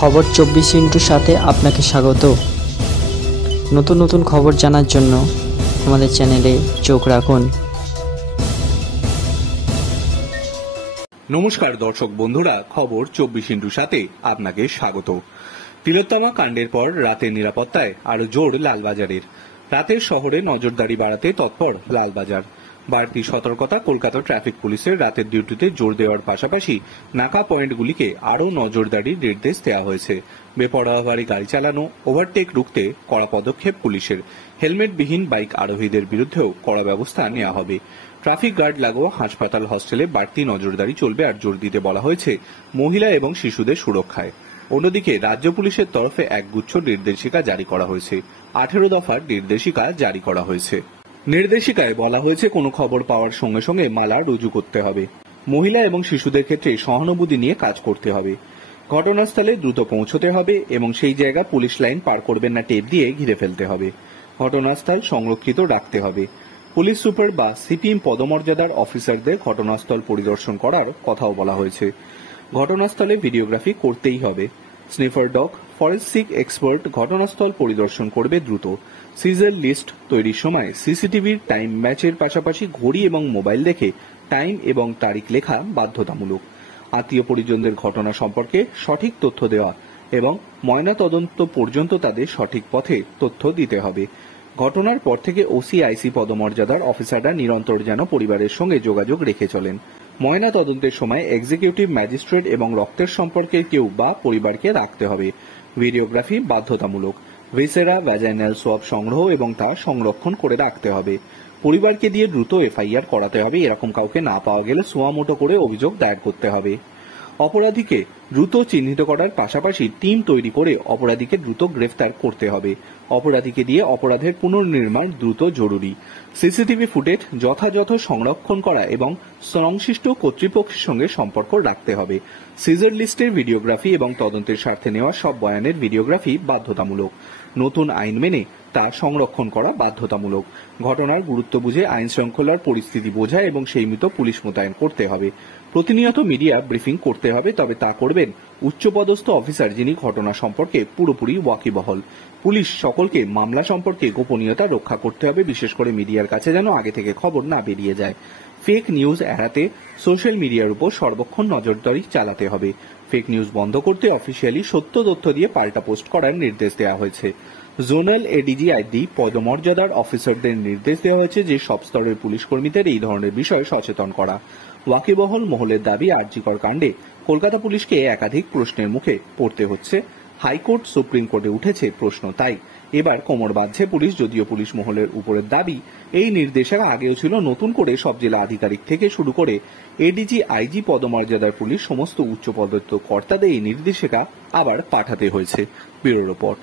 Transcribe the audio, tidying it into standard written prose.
খবর 24 সাথে আপনাকে স্বাগত। নতুন নতুন খবর জানার জন্য আমাদের চ্যানেলে চোখ রাখুন। নমস্কার দর্শক বন্ধুরা, খবর 24 আপনাকে স্বাগত। তিলোত্তমা কাণ্ডের পর রাতের নিরাপত্তায় আরো জোর লালবাজারের। রাতের শহরে নজরদারি বাড়াতে তৎপর লালবাজার। বাড়তি সতর্কতা কলকাতা ট্রাফিক পুলিশের রাতের ডিউটিতে জোর দেওয়ার পাশাপাশি নাকা পয়েন্টগুলিকে আরও নজরদারির নির্দেশ দেওয়া হয়েছে। বেপরোয়াভাবে গাড়ি চালানো, ওভারটেক রুখতে কড়া পদক্ষেপ পুলিশের। হেলমেটবিহীন বাইক আরোহীদের বিরুদ্ধেও কড়া ব্যবস্থা নেওয়া হবে। ট্রাফিক গার্ড লাগোয়া হাসপাতাল হস্টেলে বাড়তি নজরদারি চলবে আর জোর দিতে বলা হয়েছে মহিলা এবং শিশুদের সুরক্ষায়। অন্যদিকে রাজ্য পুলিশের তরফে একগুচ্ছ নির্দেশিকা জারি করা হয়েছে। 18 দফার নির্দেশিকা জারি করা হয়েছে। নির্দেশিকায় বলা হয়েছে কোনো খবর পাওয়ার সঙ্গে সঙ্গে মামলা রুজু করতে হবে। মহিলা এবং শিশুদের ক্ষেত্রে সহানুভূতি নিয়ে কাজ করতে হবে। ঘটনাস্থলে দ্রুত পৌঁছতে হবে এবং সেই জায়গা পুলিশ লাইন পার করবেন না টেপ দিয়ে ঘিরে ফেলতে হবে। ঘটনাস্থল সংরক্ষিত রাখতে হবে। পুলিশ সুপার বা সিপিএম পদমর্যাদার অফিসারদের ঘটনাস্থল পরিদর্শন করার কথাও বলা হয়েছে। ঘটনাস্থলে ভিডিওগ্রাফি করতেই হবে। স্নিফার ডগ, ফরেনসিক এক্সপার্ট ঘটনাস্থল পরিদর্শন করবে দ্রুত। সিজার লিস্ট তৈরির সময় সিসিটিভির টাইম ম্যাচের পাশাপাশি ঘড়ি এবং মোবাইল দেখে টাইম এবং তারিখ লেখা বাধ্যতামূলক। আত্মীয় পরিজনদের ঘটনা সম্পর্কে সঠিক তথ্য দেওয়া এবং ময়না তদন্ত পর্যন্ত তাদের সঠিক পথে তথ্য দিতে হবে। ঘটনার পর থেকে ওসি আইসি পদমর্যাদার অফিসাররা নিরন্তর যেন পরিবারের সঙ্গে যোগাযোগ রেখে চলেন। ময়না তদন্তের সময় এক্সিকিউটিভ ম্যাজিস্ট্রেট এবং রক্তের সম্পর্কের কেউ বা পরিবারকে রাখতে হবে। ভিডিওগ্রাফি বাধ্যতামূলক। ভিসেরা, ভ্যাজাইনাল সোয়াব সংগ্রহ এবং তা সংরক্ষণ করে রাখতে হবে। পরিবারকে দিয়ে দ্রুত এফআইআর করাতে হবে। এরকম কাউকে না পাওয়া গেলে সুয়ামোটো করে অভিযোগ দায়ের করতে হবে। অপরাধীকে দ্রুত চিহ্নিত করার পাশাপাশি টিম তৈরি করে অপরাধীকে দ্রুত গ্রেফতার করতে হবে। অপরাধীকে দিয়ে অপরাধের পুনর্নির্মাণ দ্রুত জরুরি। সিসিটিভি ফুটেজ যথাযথ সংরক্ষণ করা এবং সংশ্লিষ্ট কর্তৃপক্ষের সঙ্গে সম্পর্ক রাখতে হবে। সিজার লিস্টের ভিডিওগ্রাফি এবং তদন্তের স্বার্থে নেওয়া সব বয়ানের ভিডিওগ্রাফি বাধ্যতামূলক। নতুন আইন মেনে তা সংরক্ষণ করা বাধ্যতামূলক। ঘটনার গুরুত্ব বুঝে আইন শৃঙ্খলার পরিস্থিতি বোঝা এবং সেই মতো পুলিশ মোতায়েন করতে হবে। প্রতিনিয়ত মিডিয়া ব্রিফিং করতে হবে, তবে তা করবেন উচ্চপদস্থ অফিসার যিনি ঘটনা সম্পর্কে পুরোপুরি ওয়াকিবহল। পুলিশ সকলকে মামলা সম্পর্কে গোপনীয়তা রক্ষা করতে হবে, বিশেষ করে মিডিয়ার কাছে যেন আগে থেকে খবর না বেরিয়ে যায়। ফেক নিউজ এড়াতে সোশ্যাল মিডিয়ার উপর সর্বক্ষণ নজরদারি চালাতে হবে। ফেক নিউজ বন্ধ করতে অফিসিয়ালি সত্য তথ্য দিয়ে পাল্টা পোস্ট করার নির্দেশ দেওয়া হয়েছে। জোনাল এডিজি আইডি পদমর্যাদার অফিসারদের নির্দেশ দেওয়া হয়েছে যে সব স্তরের পুলিশ কর্মীদের এই ধরনের বিষয়ে সচেতন করা। ওয়াকিবহল মহলের দাবি, আরজিকর কাণ্ডে কলকাতা পুলিশকে একাধিক প্রশ্নের মুখে পড়তে হচ্ছে। হাইকোর্ট, সুপ্রিম কোর্টে উঠেছে প্রশ্ন, তাই এবার কোমর বাঁধছে পুলিশ। যদিও পুলিশ মহলের উপরের দাবি, এই নির্দেশিকা আগেও ছিল, নতুন করে সব জেলা আধিকারিক থেকে শুরু করে এডিজি আইজি পদমর্যাদার পুলিশ সমস্ত উচ্চপদস্থ কর্তাদের এই নির্দেশিকা আবার পাঠাতে হয়েছে। Bureau report.